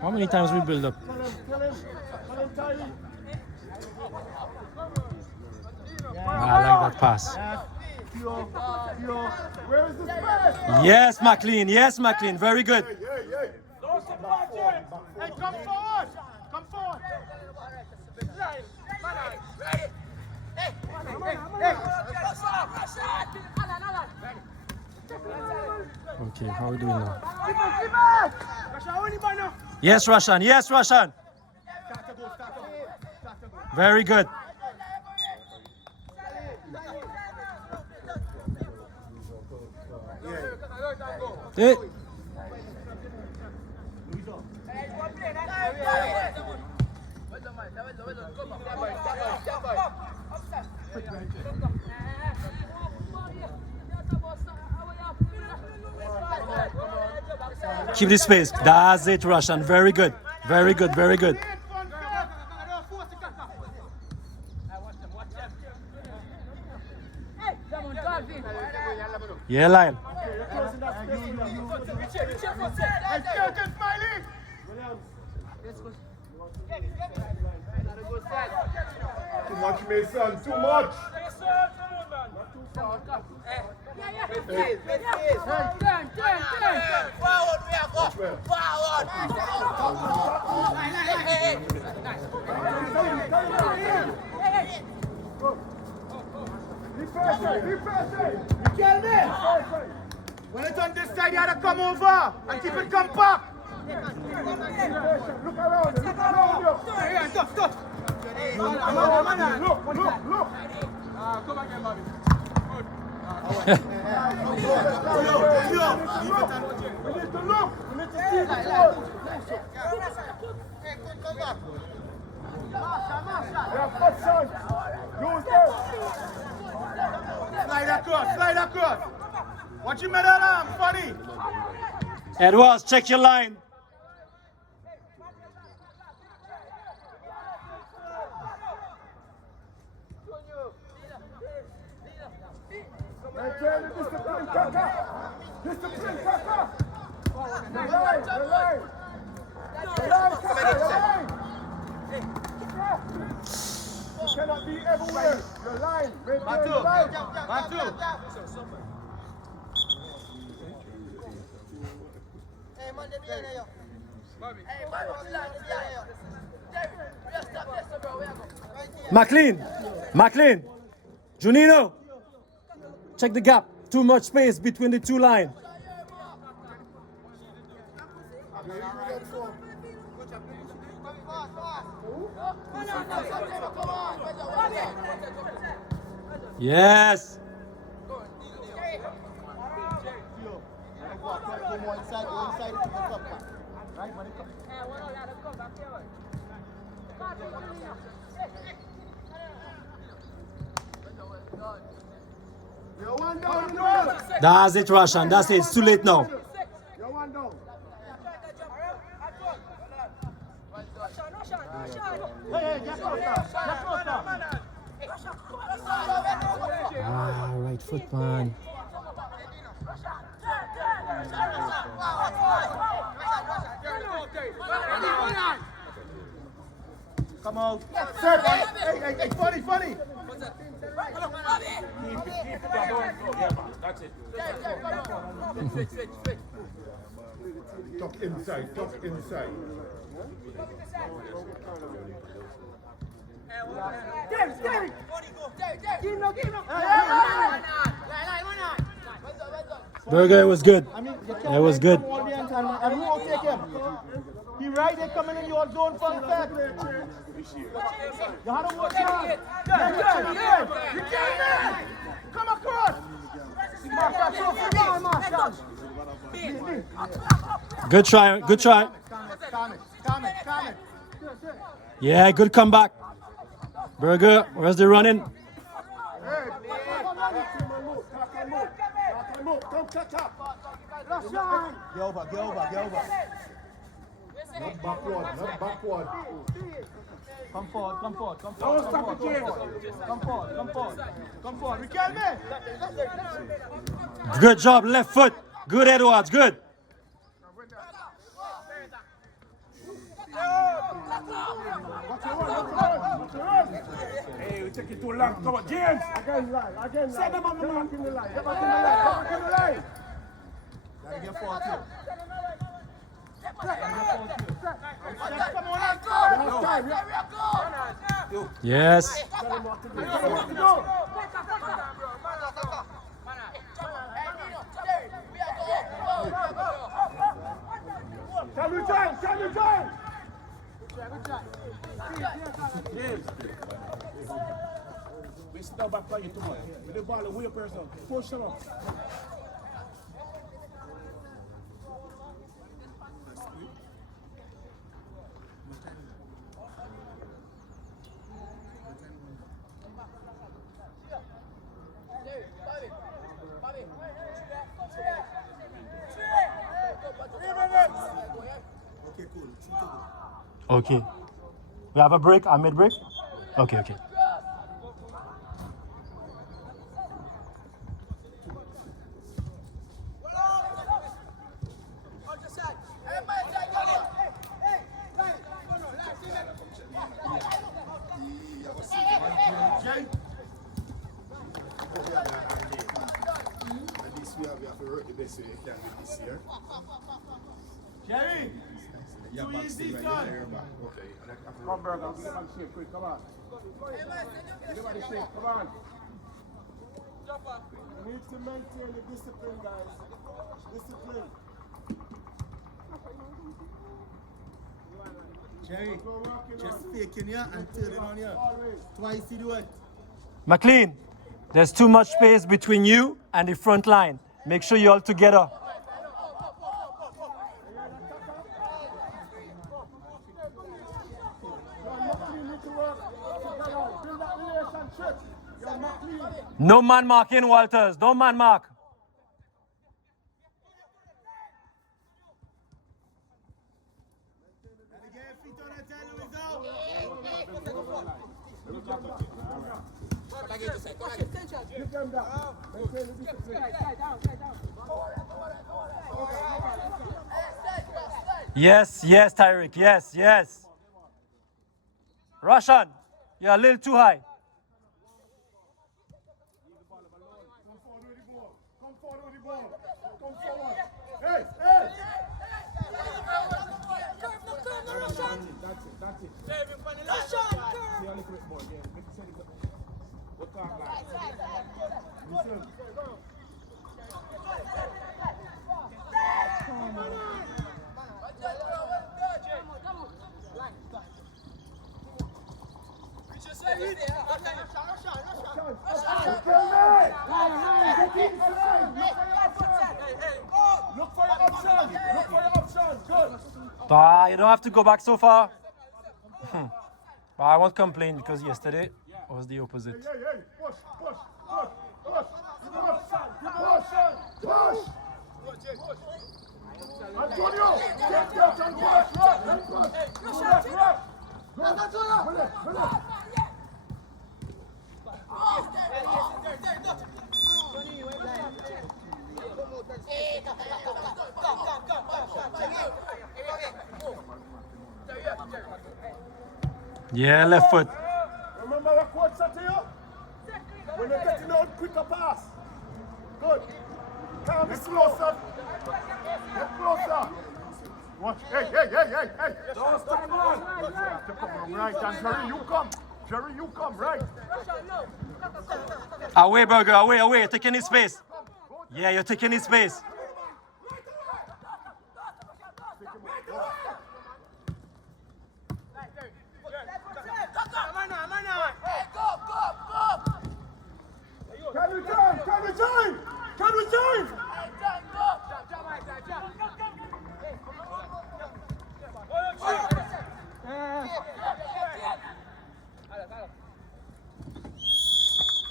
How many times we build up? I like that pass. Yes, McLean. Yes, McLean. Very good. Hey, come forward. Come forward. Okay, how are we doing now? Yes, Rashan. Yes, Rashan. Very good. Hey. Keep the space. That's it, Rashan. Very good. Very good. Very good. Yeah, Lyle. Too much, Mason. Too much. When it's on this side, you have to come over and keep it compact. Look around. Look around you. Stop. Look. Come again, Bobby. We need to look. We need to see the ball. We have good shot. Use this. Slide across. Watch your middle arm, funny. Edwards, check your line. Discipline, Kaka. The line. You cannot be everywhere. Your line. Batu. McLean. Junino. Check the gap. Too much space between the two lines. Yes. That's it, Rashan. That's it. It's too late now. Right foot, man. Come out. Hey, funny. That's it. Tuck inside. Burger, it was good. It was good. And who will take him? He right there coming in your zone from the back. You had to watch out. You can't. Come across. Good try. Calm it. Yeah, good comeback. Burger, where's the running? Get over. Backward, not backward. Come forward, come forward, come Don't forward. stop the game. Come forward, come forward. Come forward. We can, man. Good job, left foot. Good, Edwards, good. Hey, we take it too long. Come on, James. Again, line. Send them on the mark in the line. Get back in the line. Get back in the line. Gotta get forward too. Come on, let's go. Yes. Can we join? Can we join? We stop back by you too much. With the ball away person. Push them up. Okay. We have a break, a mid break? Okay, okay. Jerry! Too easy, son! Come, Burger, give them a shape, quick, come on. Give them a shape, come on. You need to maintain your discipline, guys. Discipline. Jerry, just faking you and turning on you. Twice you do it. McLean, there's too much space between you and the front line. Make sure you're all together. No man marking, Walters. No man mark. Yes, yes, Tyreek. Yes, yes. Russian, you're a little too high. Come forward with the ball. Come forward. Hey, hey! That's it. See a little bit more, yeah. Make it sense. What talk like? Listen. Look for your options. Look for your options. Good. You don't have to go back so far. I won't complain because yesterday was the opposite. Hey. Push. Antonio, get out and push. Yeah, left foot. Remember what coach said to you? When you're getting out, quicker pass. Good. Can't be closer. Get closer. Watch. Hey. Don't stand on. Right, and Jerry, you come, right. Away, Burger, away. You're taking his space. Yeah, you're taking his space.